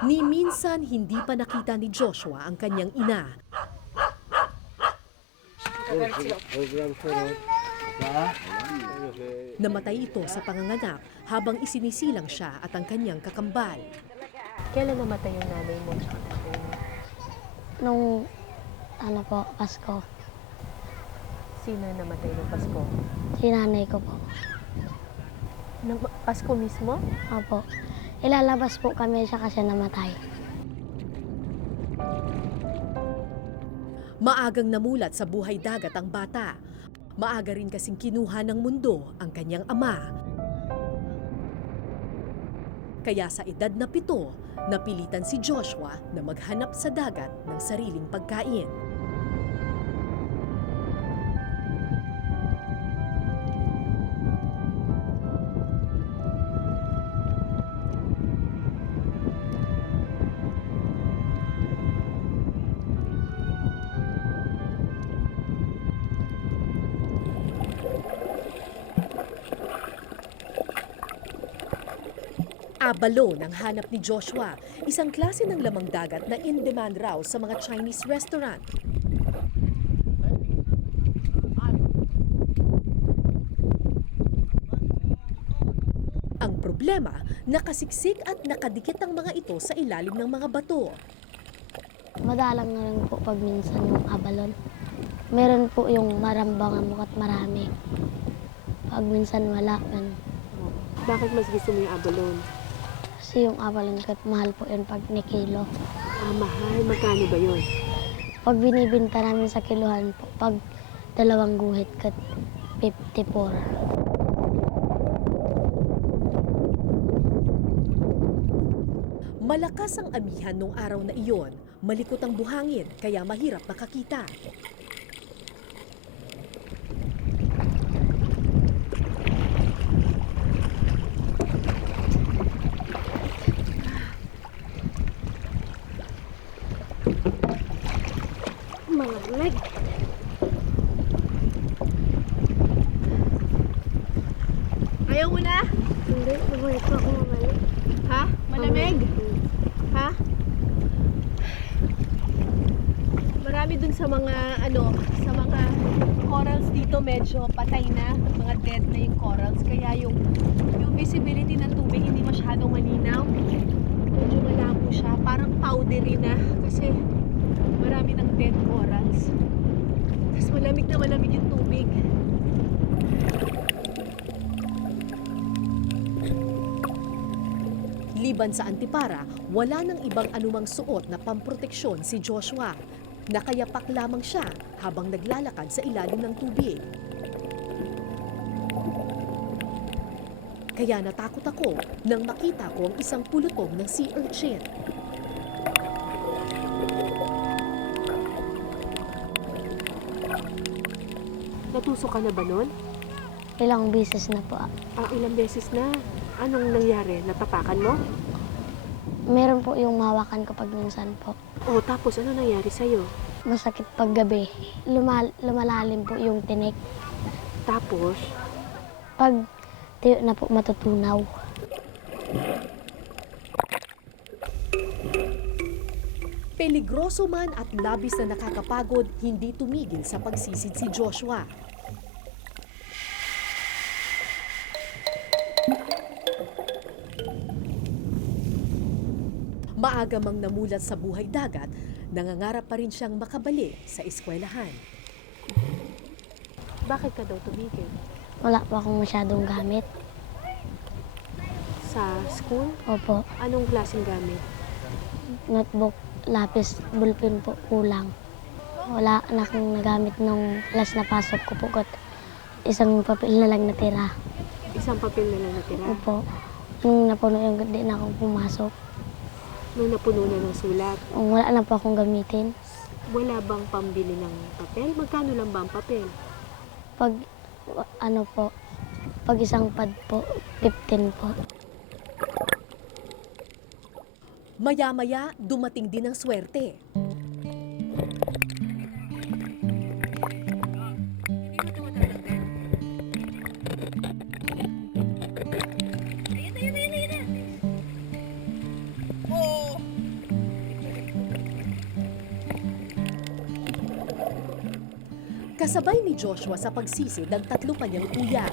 Ni minsan hindi pa nakita ni Joshua ang kanyang ina. Namatay ito sa panganganak habang isinisilang siya at ang kanyang kakambal. Kailan namatay yung nanay mo? Nung ano po, Pasko, Sino namatay ng Pasko? si nanay ko po. Pasko mismo? Opo. Ilalabas po kami siya kasi namatay. Maagang namulat sa buhay dagat ang bata. Maaga rin kasing kinuha ng mundo ang kanyang ama. Kaya sa edad na 7, napilitan si Joshua na maghanap sa dagat ng sariling pagkain. Abalon ang hanap ni Joshua, isang klase ng lamang dagat na in-demand raw sa mga Chinese restaurant. Ang problema, nakasiksik at nakadikit ang mga ito sa ilalim ng mga bato. Madalang na lang po pag minsan yung abalon. Meron po yung marambangan mo at marami. Pag minsan wala, ganun. Bakit mas gusto mo yung abalon? Kasi yung abalon kat mahal po yun pag ni kilo. Mahal. Magkano ba yun? Pag binibinta namin sa kiluhan po, pag 2 guhit kat 54. Malakas ang amihan nung araw na iyon. Malikot ang buhangin, kaya mahirap makakita. Malamig. Ayaw mo na? Hindi, bumalik po ako mamalik. Ha? Malamig? Ha? Marami dun sa mga sa mga corals dito medyo patay na, mga dead na yung corals kaya yung visibility ng tubig hindi masyadong malinaw. Medyo malabo siya, parang powdery na kasi marami ng dead corals. Tapos malamig na malamig yung tubig. Liban sa Antipara, wala nang ibang anumang suot na pamproteksyon si Joshua. Nakayapak lamang siya habang naglalakad sa ilalim ng tubig. Kaya natakot ako nang makita ko ang isang pulutong ng sea urchin. Natusok ka na ba nun? Ilang beses na po. Ilang beses na. Anong nangyari? Natapakan mo? Meron po yung mahawakan ko pag minsan po. Tapos ano nangyari sa'yo? Masakit pag gabi. Lumalalim po yung tinik. Tapos, Pag tayo na po matutunaw. Peligroso man at labis na nakakapagod, hindi tumigil sa pagsisid si Joshua. Maaga mang namulat sa buhay dagat, nangangarap pa rin siyang makabalik sa eskwelahan. bakit ka daw tumigil? Wala po akong masyadong gamit. Sa school? Opo, Anong klaseng gamit? notebook, lapis, ballpen po, kulang. Wala na akong nagamit nung last na pasok ko po. Kat isang papel na lang natira. Isang papel na lang natira. Opo, nung napuno yung di na akong pumasok. Nung napuno na ng sulat, Wala na po akong gamitin. wala bang pambili ng papel? Magkano lang ba ang papel? Pag ano po, pag isang pad po, 15 po. Maya-maya, dumating din ang swerte. Kasabay ni Joshua sa pagsisid ng 3 pa niyang kuya.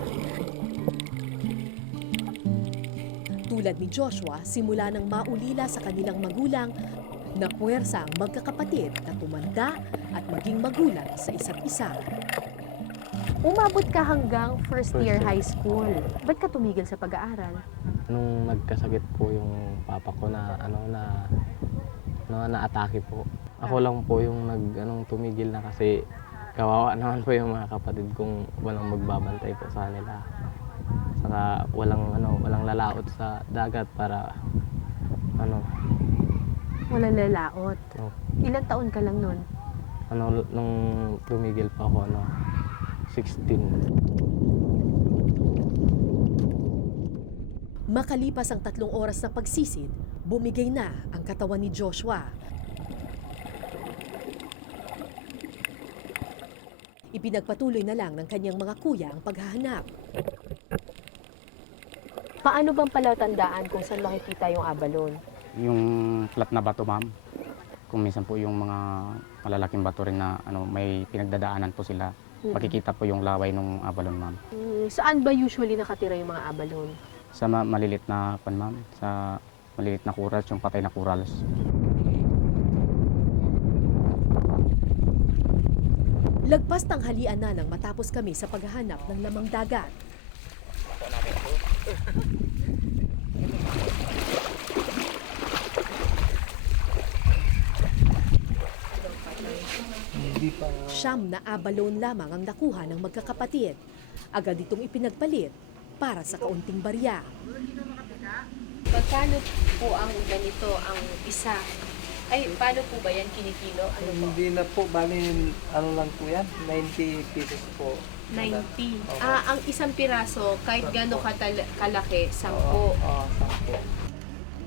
Tulad ni Joshua, simula nang maulila sa kanilang magulang, na puwersa ang magkakapatid na tumanda at maging magulang sa isa't isa. Umabot ka hanggang first First year year. high school. Ba't ka tumigil sa pag-aaral? Nung nagkasakit po yung papa ko na naatake po. Ako lang po yung tumigil na kasi kawawa naman po yung mga kapatid kong walang magbabantay po sa kanila. Saka walang lalaot sa dagat para Walang lalaot. no, Ilang taon ka lang nun? nung tumigil po ako 16. Makalipas ang 3 oras na pagsisid, bumigay na ang katawan ni Joshua. Ipinagpatuloy na lang ng kanyang mga kuya ang paghahanap. Paano bang palatandaan kung saan makikita yung abalon? Yung flat na bato, ma'am. Kung minsan po yung mga malalaking bato rin na may pinagdadaanan po sila, makikita po yung laway ng abalon, ma'am. Saan ba usually nakatira yung mga abalon? Sa malilit na ma'am, sa malilit na corals, yung patay na corals. Lagpas tanghalian na nang matapos kami sa paghahanap ng lamang dagat. Siyam na abalon lamang ang nakuha ng magkakapatid. Agad itong ipinagpalit para sa kaunting barya. Magkano po ang ganito ang isa? Ay, paano po ba yan kinikilo? Ano po? Hindi na po, bali lang po yan, 90 pesos po. 90. Oo. Ang isang piraso, kahit gano'n kalaki, 10. Oo, 10.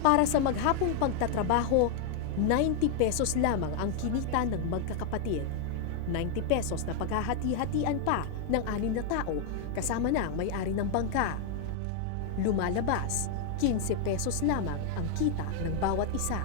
Para sa maghapong pagtatrabaho, 90 pesos lamang ang kinita ng magkakapatid. 90 pesos na paghahati-hatian pa ng 6 na tao kasama na ang may-ari ng bangka. Lumalabas, 15 pesos lamang ang kita ng bawat isa.